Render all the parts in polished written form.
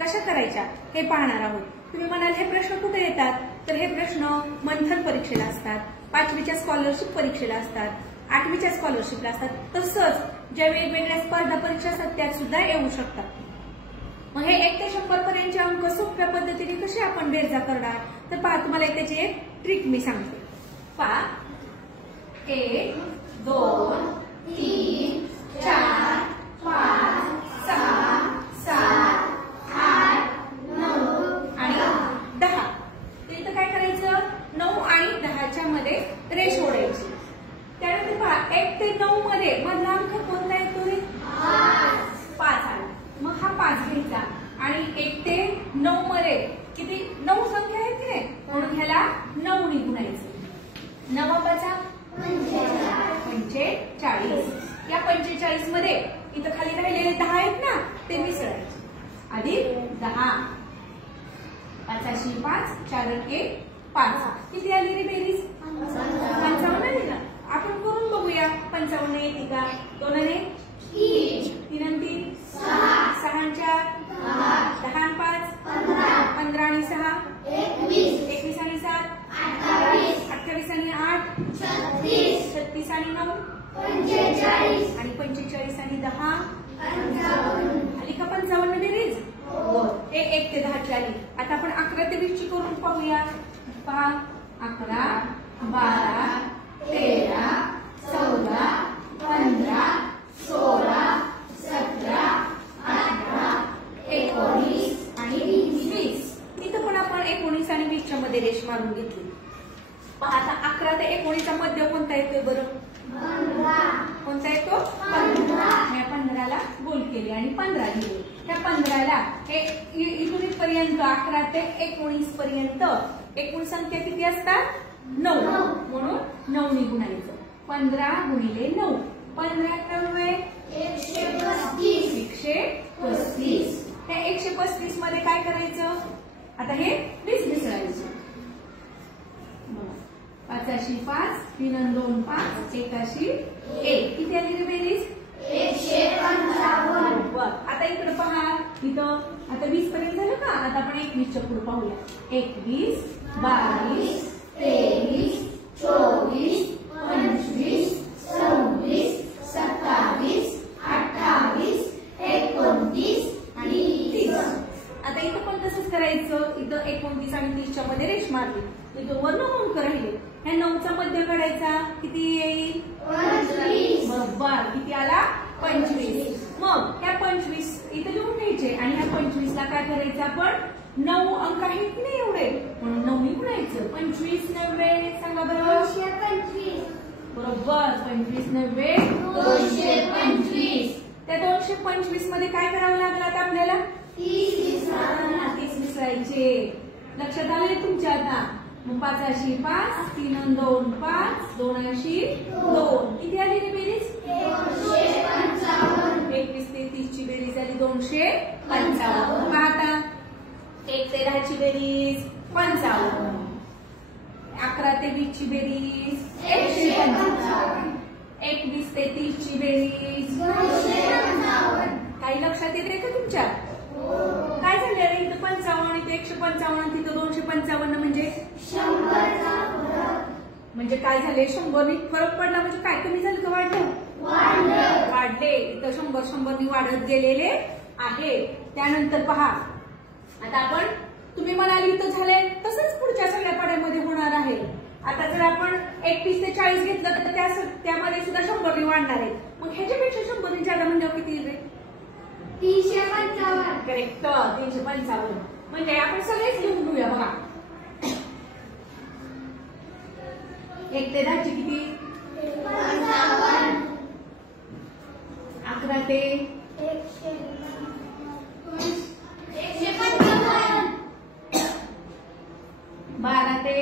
कशा करायच्या हे पाहणार आहोत. तुम्ही म्हणाल हे प्रश्न कुठे येतात, तर हे प्रश्न मंथन परीक्षेला असतात, 5वीच्या स्कॉलरशिप परीक्षेला असतात, 8वीच्या स्कॉलरशिपला असतात. तसंच ज्या वेगवेगळ्या स्पर्धा परीक्षा असतात त्यात सुद्धा येऊ शकतात. मग हे 1 ते 100 पर्यंतचे अंक सोप्या पद्धतीने कसे आपण बेरजा करणार, तर पहा तुम्हाला त्याची एक ट्रिक मी सांगते. पहा 1 2 3 4 5 6 7 8 9 आणि 10. तर इथं काय करायचं, 9 आणि 10च्या मध्ये रेष ओढायची. त्यानंतर पहा 1 ते 9 मध्ये मधला अंक कोणता येतो रे, 5 आला. मग हा 5 घ्यायचा आणि 1 ते 9 मध्ये किती 9 संख्या आहेत की नाही, म्हणून ह्याला 9 ने गुणायचं. 9 5 45. या 45 मध्ये इथं खाली राहिलेले 10 आहेत ना, ते मिसळायचे. अधिक 10 5 5 4 1 5. किती आली रे बेरीज, 55 आली ना. आपण करून बघूया 55 येते का. 2 ने 3, 3 आणि 3 6, 6 आणि 4 10 आणि 5 15 आणि 6 21, 21 आणि 7 28, 28 आणि 8 36, 36 आणि 9 45 आणि 45 आणि 10 आली का 55 बेरीज. हे 1 ते 10 ची आली. आता आपण 11 ते 20 ची करून पाहूया. पहा 11 12 13 14 15 16 17 18 19 आणि 20. इथं पण आपण 19 आणि 20च्या मध्ये रेष मारून घेतली. पहा आता 11 ते 19 चा मध्य कोणता येतोय बरं, 15. कोणता येतो, 15. या 15ला गोल केले आणि 15 लिहिले. त्या 15ला हे इथून पर्यंत 11 ते 19 पर्यंत एकूण संख्या किती असतात, 9. म्हणून 9 ने गुणायचं. 15 गुणिले 9 15 9 135. 135. त्या 135 मध्ये काय करायचं, आता हे 20 मिसळायचं. 5 5 3 आणि 2 5 1 1. किती आली रे बेरीज, 155. आता इकडे पहा, इथं आता 20 पर्यंत झालं का. आता आपण 21च्या पुढे पाहूया. 21 22 23 24 25 26 27 28 29 आणि 30. आता इथं पण तसंच करायचं. इथं 29 आणि 30च्या मध्ये रेष मारली. इथं वर्ण अंक राहिले. ह्या 9चा मध्य काढायचा. किती येईल, 25. बरोबर. किती आला, 25. मग ह्या 25 इथं लिहून घ्यायचे आणि ह्या 25 ला काय करायचं आपण, 9 अंक आहेत की नाही एवढे, म्हणून 9 ने गुणायचं. 25 90 सांगा बरं, 225. बरोबर. 25 90 225. त्या 225 मध्ये काय करावं लागलं आता आपल्याला, 30 मिसळायचे. लक्षात आले तुमच्या आता. मग 5 5 3 आणि 2 5 2 2. किती आली रे बेरीज, 255. 21 ते 30 ची बेरीज आली 255. आता 1 ते 10 ची बेरीज 55. 11 ते 20 ची बेरीज 155. 21 ते 30 ची बेरीज 255. काही लक्षात येते का तुमच्या, काय झालं रे इथं 55 इथं 155 तिथं 255 म्हणजे 100. म्हणजे काय झाले, 100 ने फरक पडला. म्हणजे काय कमी झालं का वाढलं, वाढले. इथं 100 ने वाढत गेलेले आहे. त्यानंतर पहा आता आपण, तुम्ही म्हणाल इथं झाले तसंच पुढच्या सगळ्या पाड्यामध्ये होणार आहे. आता जर आपण 31 ते 40 घेतलं तर त्यामध्ये सुद्धा 100 ने वाढणार आहे. मग ह्याच्यापेक्षा 100 ने जादा म्हणजे किती रे, 355. करेक्ट, 355. म्हणजे आपण सगळेच लिहून घेऊया बघा. 1 ते 10 ची किती, 55. 11 ते 155. 12 ते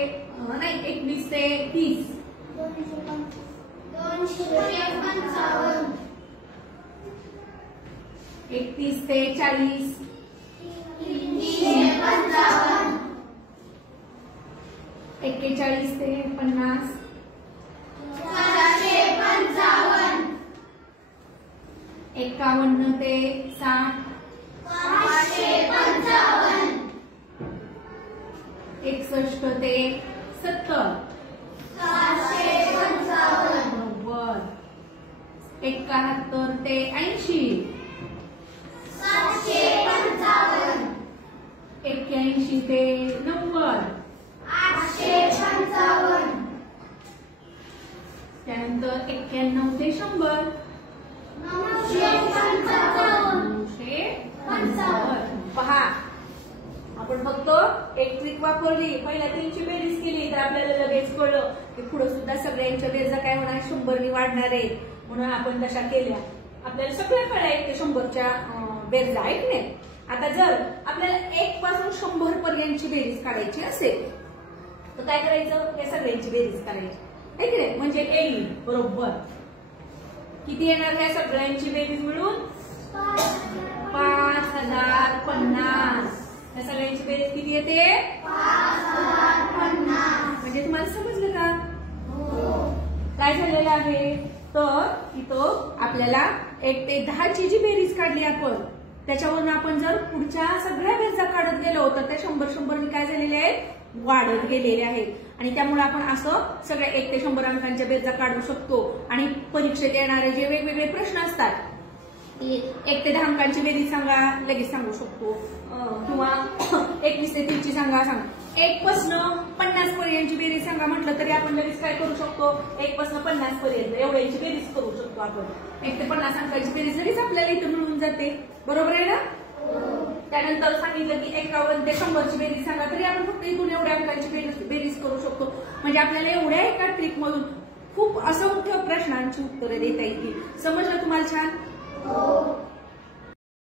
नाही 21 ते 30 255. 31 ते 40 355. 41 ते 50 455. 51 ते 60 555. ते 70. बरोबर. 71 ते 80. 81 ते 90. 855. त्यानंतर 91 ते 100. 955. पहा, आपण फक्त एक ट्रिक वापरली, पहिल्या 3ची बेरीज केली तर आपल्याला लगेच कळलं की पुढे सुद्धा सगळ्यांच्या बेरजा काय होणार, 100 वाढणार आहे. म्हणून आपण तशा केल्या. आपल्याला सगळ्या कळायला ते 100च्या बेरजा आहेत नाही. आता जर आपल्याला 1 पासून 100 पर्यंतची बेरीज काढायची असेल तर काय करायचं, या सगळ्यांची बेरीज करायची आहे की नाही, म्हणजे येईल. बरोबर. किती येणार ह्या सगळ्यांची बेरीज मिळून? 5050. या सगळ्यांची बेरीज किती येते? 5050. म्हणजे तुम्हाला समजलं का काय झालेलं आहे? तर इथं आपल्याला 1 ते 10ची जी बेरीज काढली आपण, त्याच्यावरून आपण जर पुढच्या सगळ्या बेरजा काढत गेलो तर त्या 100 काय झालेले आहेत, वाढत गेलेले आहेत. आणि त्यामुळे आपण असं सगळ्या 1 ते 100 अंकांच्या बेरजा काढू शकतो. आणि परीक्षेत येणारे जे वेगवेगळे प्रश्न असतात, 1 ते 10 अंकांची बेरीज सांगा, लगेच सांगू शकतो. किंवा 21 ते 30ची सांगा. 1 पासून 50 पर्यंतची बेरीज सांगा म्हटलं तरी आपण लगेच काय करू शकतो, 1 पासून 50 पर्यंत एवढ्यांची बेरीज करू शकतो आपण. 1 ते 50 अंकांची बेरीज लगेच आपल्याला इथं मिळून जाते. बरोबर आहे ना? त्यानंतर सांगितलं की 51 ते 100ची बेरीज सांगा, तरी आपण फक्त इथून एवढ्या अंकांची बेरीज करू शकतो. म्हणजे आपल्याला एवढ्या एका ट्रिक मधून खूप असंख्य प्रश्नांची उत्तरं देता येतील. समजलं तुम्हाला? छान.